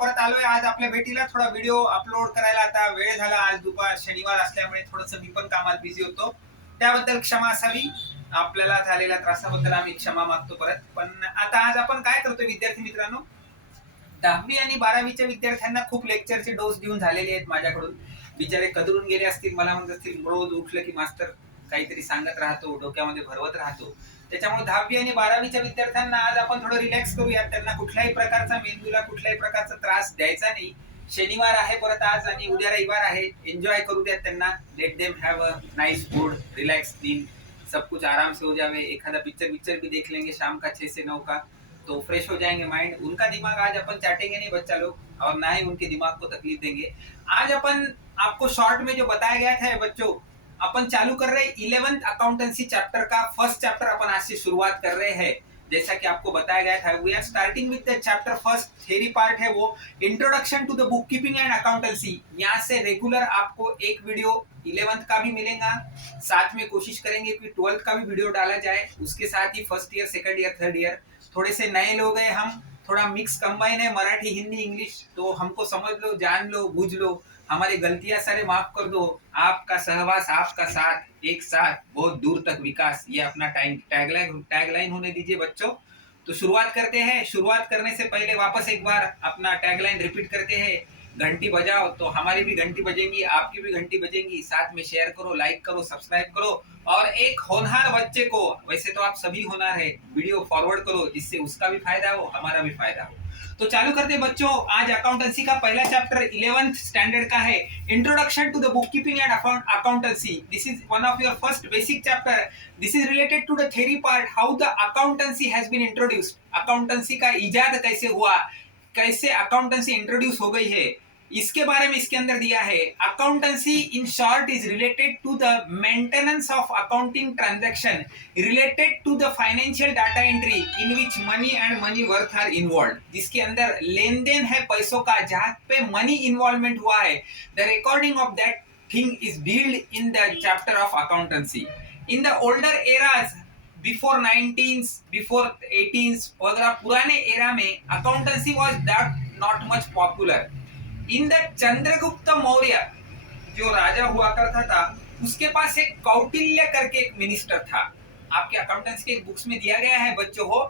परत आलोय आज आपल्या भेटीला. थोडा व्हिडिओ अपलोड करायला आता वेळ झाला. आज दुपार शनिवार असल्यामुळे थोडंसं मी पण कामात बिझी होतो. त्याबद्दल क्षमा असावी. आपल्याला झालेल्या त्रासाबद्दल आम्ही क्षमा मागतो परत. पण आता आज आपण काय करतोय विद्यार्थी मित्रांनो, 10वी आणि 12वीच्या विद्यार्थ्यांना खूप लेक्चरचे डोस देऊन झालेले आहेत माझ्याकडून. बिचारे कदरून गेले असतील, मला म्हणत असतील रोज उठलं की मास्तर काहीतरी सांगत राहतो, डोक्यामध्ये भरवत राहतो. त्याच्यामुळे 10वी आणि 12वीच्या विद्यार्थ्यांना आज आपण थोडं रिलॅक्स करूया. त्यांना कुठल्याही प्रकारचा मेंदूला कुठल्याही प्रकारचा त्रास द्यायचा नाही. शनिवार आहे परत आज आणि उद्या रविवार आहे. एन्जॉय करू द्या त्यांना. Let them have a nice food, relax दिन, सब कुछ आराम से हो जावे. एखादा पिक्चर भी देख लेंगे शाम का 6 से 9 का, तो फ्रेश हो जाएंगे माइंड. उनका दिमाग आज अपन चाटेंगे नहीं बच्चा लोग, और ना ही उनके दिमाग को तकलीफ देंगे. आज अपन आपको शॉर्ट में जो बताया गया था बच्चों, अपन चालू कर रहे हैं 11th अकाउंटेंसी चैप्टर का फर्स्ट चैप्टर. अपन आज से शुरुआत कर रहे हैं. जैसा कि आपको बताया गया था, we are starting with the chapter first. Theory part है वो introduction to the book keeping and accountancy. यहाँ से रेगुलर आपको एक वीडियो 11th का भी मिलेगा. साथ में कोशिश करेंगे कि 12th का भी वीडियो डाला जाए. उसके साथ ही first year, second year, third year. थोड़े से नए लोग हैं हम, थोड़ा मिक्स कंबाइन है मराठी हिंदी इंग्लिश, तो हमको समझ लो, जान लो, बूझ लो. हमारी गलतियां सारे माफ कर दो. आपका सहवास, आपका साथ, एक साथ बहुत दूर तक विकास, ये अपना टैगलाइन होने दीजिए बच्चों. तो शुरुआत करते हैं. शुरुआत करने से पहले वापस एक बार अपना टैगलाइन रिपीट करते हैं. घंटी बजाओ तो हमारी भी घंटी बजेंगी, आपकी भी घंटी बजेंगी. साथ में शेयर करो, लाइक करो, सब्सक्राइब करो. और एक होनहार बच्चे को, वैसे तो आप सभी होनहार है, वीडियो फॉरवर्ड करो जिससे उसका भी फायदा हो, हमारा भी फायदा हो. तो चालू करते हैं बच्चों. आज अकाउंटेंसी का पहला चैप्टर 11th स्टैंडर्ड का है, introduction to the book keeping and accountancy. This is one of your first basic chapter. This is related to the theory part, how the accountancy has been introduced. Accountancy का इजाद कैसे हुआ, कैसे accountancy introduce हो गई है, इसके बारे में इसके अंदर दिया है. Accountancy in short is related to the maintenance of accounting transaction related to the financial data entry in which money and money worth are involve. जिसके अंदर लेन देन है पैसों का, जहां पे मनी इन्वॉल्वमेंट हुआ है. The recording of that thing is dealt in the chapter of accountancy. In the older eras, before 19th, before 18th वगैरह पुराने एरा में accountancy was that not much popular. In the Chandragupta Maurya जो राजा हुआ करता था, उसके पास एक कौटिल्य करके एक मिनिस्टर था. आपके अकाउंटेंसी के बुक्स में दिया गया है बच्चों को.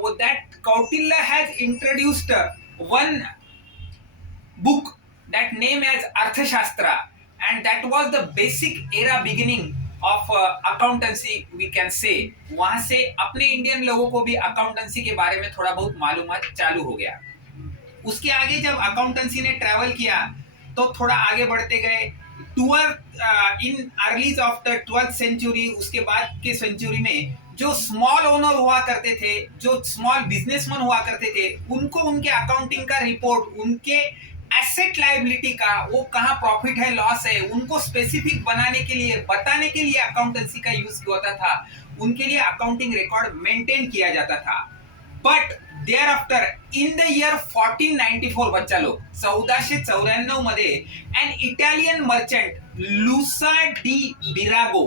वो that Kautilya has introduced one book that name as अर्थशास्त्र, and that was the basic era beginning of accountancy we can say. वहां से अपने इंडियन लोगों को भी अकाउंटेंसी के बारे में थोड़ा बहुत मालूमात चालू हो गया. उसके आगे जब अकाउंटेंसी ने ट्रैवल किया तो थोड़ा आगे बढ़ते गए. इन अर्लीज ऑफ द 12th सेंचुरी, उसके बाद के सेंचुरी में जो स्मॉल ओनर हुआ करते थे, जो स्मॉल बिजनेसमैन हुआ करते थे, उनको उनके अकाउंटिंग का रिपोर्ट, उनके एसेट लायबिलिटी का, वो कहाँ प्रॉफिट है, लॉस है, उनको स्पेसिफिक बनाने के लिए, बताने के लिए अकाउंटेंसी का यूज होता था. उनके लिए अकाउंटिंग रिकॉर्ड मेंटेन किया जाता था. But thereafter in the year 1494 बच्चा लोग, 1494 मध्ये an Italian merchant Luca di Borgo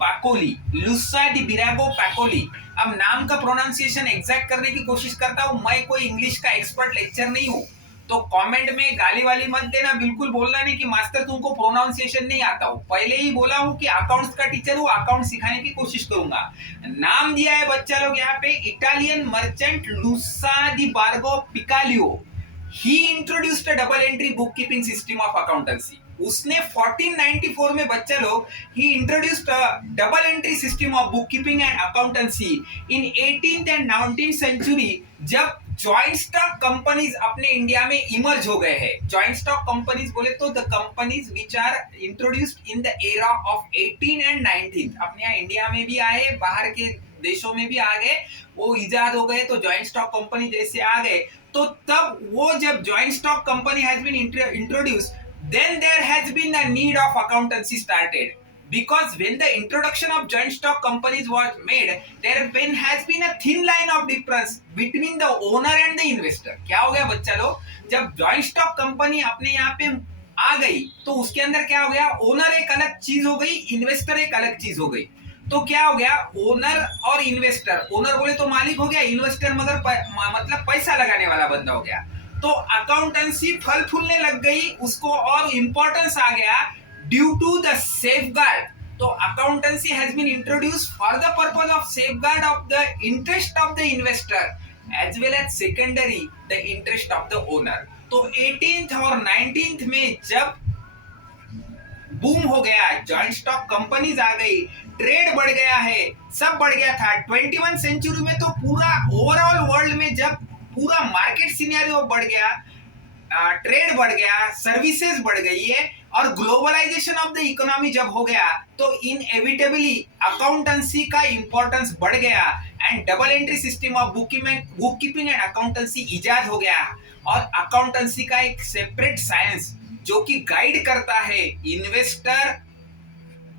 Pacioli, Luca di Borgo Pacioli. अब नाम का प्रोनाउंसिएशन एग्जैक्ट करने की कोशिश करता हूं. मैं कोई इंग्लिश का एक्सपर्ट लेक्चर नहीं हूं, तो कमेंट में गाली वाली मत देना. बिल्कुल बोलना नहीं कि मास्टर तुमको प्रोनाउंसिएशन नहीं आता हो. पहले ही बोला हूं कि अकाउंट्स का टीचर हूं, अकाउंट सिखाने की कोशिश करूंगा. नाम दिया है बच्चा लोग यहाँ पे, Italian merchant Luca di Borgo Pacioli. ही introduced a double entry book keeping system of accountancy. उसने 1494 में बच्चा लोग ही introduced double entry system of book keeping and accountancy. In 18th and 19th century जब जॉइंट स्टॉक कंपनीज अपने India में emerge हो गए हैं. जॉइंट स्टॉक कंपनीज बोले तो the companies which are introduced in the era of 18 and 19. अपने यहाँ इंडिया में भी आए, बाहर के देशों में भी आ गए, वो इजाद हो गए तो जॉइंट स्टॉक कंपनी जैसे आ गए. तो तब वो जब joint stock company has been introduced, then there has been a need of accountancy started, because when the introduction of joint stock companies was made, has been a thin line of difference between the owner and the investor. क्या हो गया बच्चा लोग, जब joint stock company अपने यहाँ पे आ गई तो उसके अंदर क्या हो गया, ओनर एक अलग चीज हो गई, इन्वेस्टर एक अलग चीज हो गई. तो क्या हो गया, ओनर और इन्वेस्टर, ओनर बोले तो मालिक हो गया, इन्वेस्टर मगर मतलब पैसा लगाने वाला बंदा हो गया. तो अकाउंटेंसी फल फूलने लग गई, उसको और इम्पोर्टेंस आ गया ड्यू टू द सेफगार्ड। तो accountancy has been introduced for the purpose of safeguard of the interest of the investor as well as secondary the interest of the owner. तो 18th और 19th में जब boom हो गया, joint stock companies आ गई, trade बढ़ गया है, सब बढ़ गया था 21 सेंचुरी में। तो पूरा ओवरऑल वर्ल्ड में जब पूरा मार्केट सिनेरियो बढ़ गया, ट्रेड बढ़ गया, सर्विसेज बढ़ गई है और ग्लोबलाइजेशन ऑफ द इकोनॉमी जब हो गया, तो इनएविटेबली अकाउंटेंसी का इंपॉर्टेंस बढ़ गया and double entry system of book keeping and accountancy इजाद हो गया। और अकाउंटेंसी का एक सेपरेट साइंस जो कि गाइड करता है investor,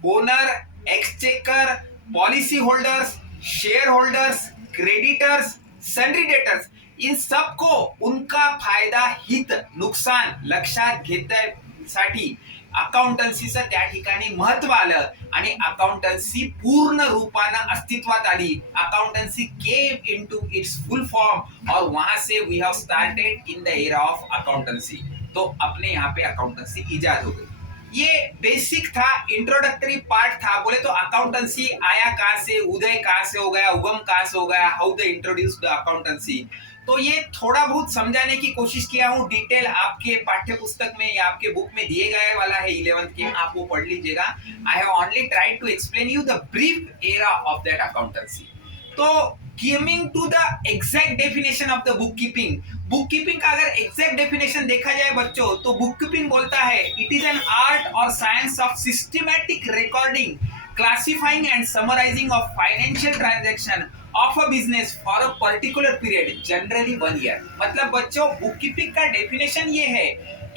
owner, exchequer, policy holders, share holders, creditors, sundry debtors, इन सबको उनका फायदा, हित, नुकसान लक्षात घेण्यासाठी अकाउंटन्सीचं त्या ठिकाणी महत्व आलं आणि अकाउंटन्सी पूर्ण रूपानं अस्तित्वात आली। Accountancy came into its full form और वहां से we have started in the era of accountancy. तो अपने यहाँ पे अकाउंटेंसी इजाद हो गई। ये बेसिक था, इंट्रोडक्टरी पार्ट था। बोले तो अकाउंटेंसी आया कहाँ से, उदय कहाँ से हो गया, उगम कहाँ से हो गया, how they introduce the accountancy. तो ये थोड़ा बहुत समझाने की कोशिश किया हूँ। डिटेल आपके पाठ्य पुस्तक में या आपके बुक में दिए गए वाला है 11th के, आप वो पढ़ लीजिएगा। I have only tried to explain you the brief era of that accountancy. तो coming to the exact definition of the book keeping, book keeping का अगर एग्जैक्ट डेफिनेशन देखा जाए बच्चों, तो बुक कीपिंग बोलता है इट इज एन आर्ट और science of systematic recording, classifying and summarising of financial transaction of a business for a particular period, generally 1 year. मतलब बच्चों बुक कीपिंग का डेफिनेशन ये है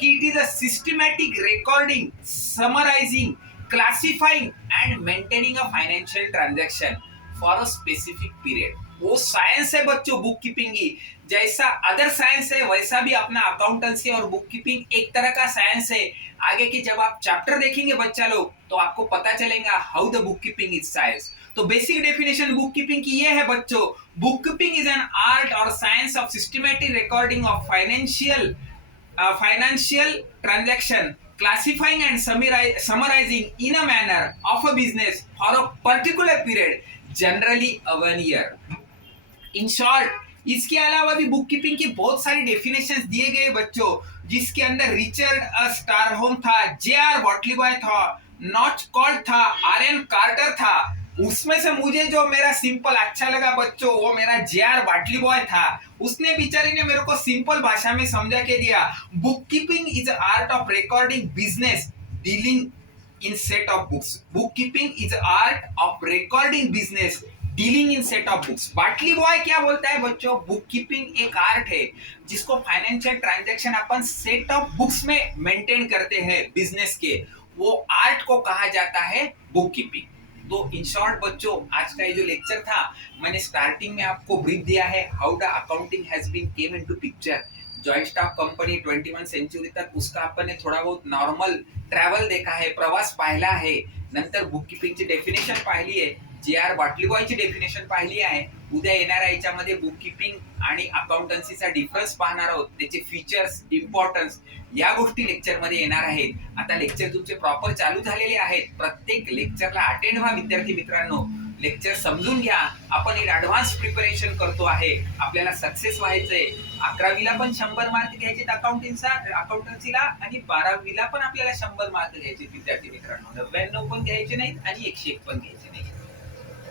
कि it is a systematic recording, summarising, classifying and maintaining a financial transaction for a specific period. वो science है बच्चों book keeping की। जैसा अदर साइंस है वैसा भी अपना अकाउंटेंसी और बुक कीपिंग एक तरह का साइंस है। आगे की जब आप चैप्टर देखेंगे बच्चा लोग, तो आपको पता चलेगा how the book keeping is science. तो बेसिक डेफिनेशन बुक कीपिंग की ये है बच्चों, book keeping is an art और science of systematic recording of financial transaction, classifying and summarizing in a manner of a business for a particular period, generally 1 year. In short, इसके अलावा भी book keeping की बहुत सारी definitions दिए गए बच्चों, जिसके अंदर रिचर्ड स्टारहोम था, J.R. बॉटलीबॉय था, नॉच कॉल्ड था, R.N. कार्टर था। उसमें से मुझे जो मेरा सिंपल अच्छा लगा बच्चों, वो मेरा J.R. बॉटलीबॉय था। उसने बेचारी ने मेरे को सिंपल भाषा में समझा के दिया, book keeping is art of recording business dealing in set of books. Book keeping is art of recording business dealing in set of books. बाटली बॉय क्या बोलता है बच्चों, बुक कीपिंग एक आर्ट है जिसको financial transaction upon set of books में maintain करते हैं बिजनेस के, वो आर्ट को कहा जाता है बुक कीपिंग। तो इन शॉर्ट बच्चों, आज का ये जो लेक्चर था, मैंने स्टार्टिंग में आपको ब्रीफ दिया है how the accounting has been came into picture. Joint stock company 21 century तक उसका आपण थोडा बहुत नॉर्मल ट्रॅव्हल देखा है, प्रवास पाहिला आहे। नंतर बुक कीपिंगची डेफिनेशन पाहिली आहे, J.R. बॉटलीबॉयची डेफिनेशन पाहिली आहे। उद्या येणाऱ्या याच्यामध्ये बुक कीपिंग आणि अकाउंटन्सीचा डिफरन्स पाहणार आहोत, त्याचे फीचर्स, इम्पॉर्टन्स, या गोष्टी लेक्चर मध्ये येणार आहेत। आता लेक्चर तुमचे प्रॉपर चालू झालेले आहेत। प्रत्येक लेक्चरला अटेंड व्हा विद्यार्थी मित्रांनो, लेक्चर समजून घ्या। आपण एक ॲडव्हान्स प्रिपरेशन करतो आहे, आपल्याला सक्सेस व्हायचंय। 11वीला पण 100 मार्क घ्यायचे अकाउंटन्सीला, आणि 12वीला पण आपल्याला 100 मार्क घ्यायचे विद्यार्थी मित्रांनो। 99 पण घ्यायचे नाहीत आणि 101 पण घ्यायचे नाही।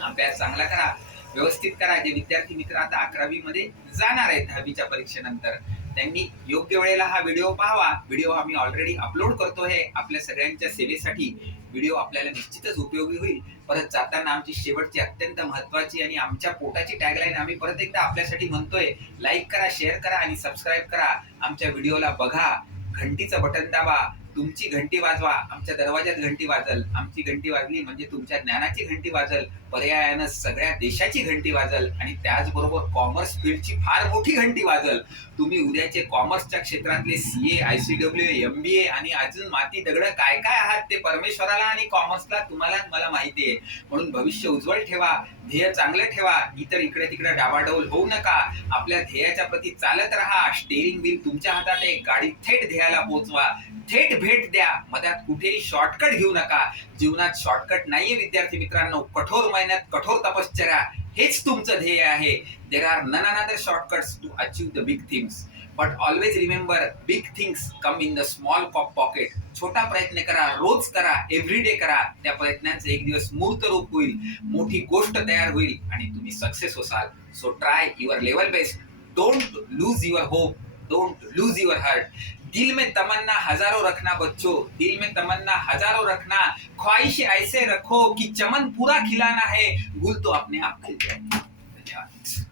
अभ्यास चांगला करा, व्यवस्थित करा। जे विद्यार्थी मित्र आता 11वी मध्ये जाणार आहेत 10वीच्या परीक्षेनंतर, त्यांनी योग्य वेळेला हा व्हिडिओ पाहावा। व्हिडिओ आम्ही ऑलरेडी अपलोड करतोय आपल्या सगळ्यांच्या सेवेसाठी। व्हिडिओ आपल्याला निश्चितच उपयोगी होईल। परत जाताना आमची शेवटची अत्यंत महत्त्वाची आणि आमच्या पोटाची टॅगलाईन आम्ही परत एकदा आपल्यासाठी म्हणतोय, लाईक करा, शेअर करा आणि सबस्क्राईब करा। आमच्या व्हिडिओला बघा, घंटीचं बटन दाबा, तुमची घंटी वाजवा, आमच्या दरवाजात घंटी वाजल। आमची घंटी वाजली म्हणजे तुमच्या ज्ञानाची घंटी वाजल, पर्यायानं सगळ्या देशाची घंटी वाजल, आणि त्याचबरोबर कॉमर्स फील्डची फार मोठी घंटी वाजल। तुम्ही उद्याचे कॉमर्सच्या क्षेत्रातले सीए, ICW, MBA आणि अजून माती दगड काय काय आहात ते परमेश्वराला आणि कॉमर्सला तुम्हाला मला माहिती आहे. म्हणून भविष्य उज्ज्वल ठेवा, ध्येय चांगलं ठेवा, इतर इकडे तिकडे डावाडौल होऊ नका. आपल्या ध्येयाच्या प्रती चालत राहा. स्टेअरिंग व्हील तुमच्या हातात आहे. गाडी थेट ध्येयाला पोहोचवा. थेट भेट द्या. मध्यात कुठेही शॉर्टकट घेऊ नका. जीवनात शॉर्टकट नाहीये विद्यार्थी मित्रांनो. कठोर मेहनत, कठोर तपश्चर्या हेच तुमचं ध्येय आहे. There are none another shortcuts to achieve the big things. But always remember, big things come in the small pocket. छोटा प्रयत्न करा, रोज करा, एव्हरीडे करा. त्या प्रयत्नांचं एक दिवस मूर्त रूप होईल, मोठी गोष्ट तयार होईल आणि तुम्ही सक्सेस होसाल. So try your level best. Don't lose your hope, don't lose your heart. दिल में तमन्ना हजारों रखना बच्चों, दिल में तमन्ना हजारों रखना. ख्वाहिश ऐसे रखो कि चमन पूरा खिलाना है, गुल तो अपने आप खिल जाए. धन्यवाद.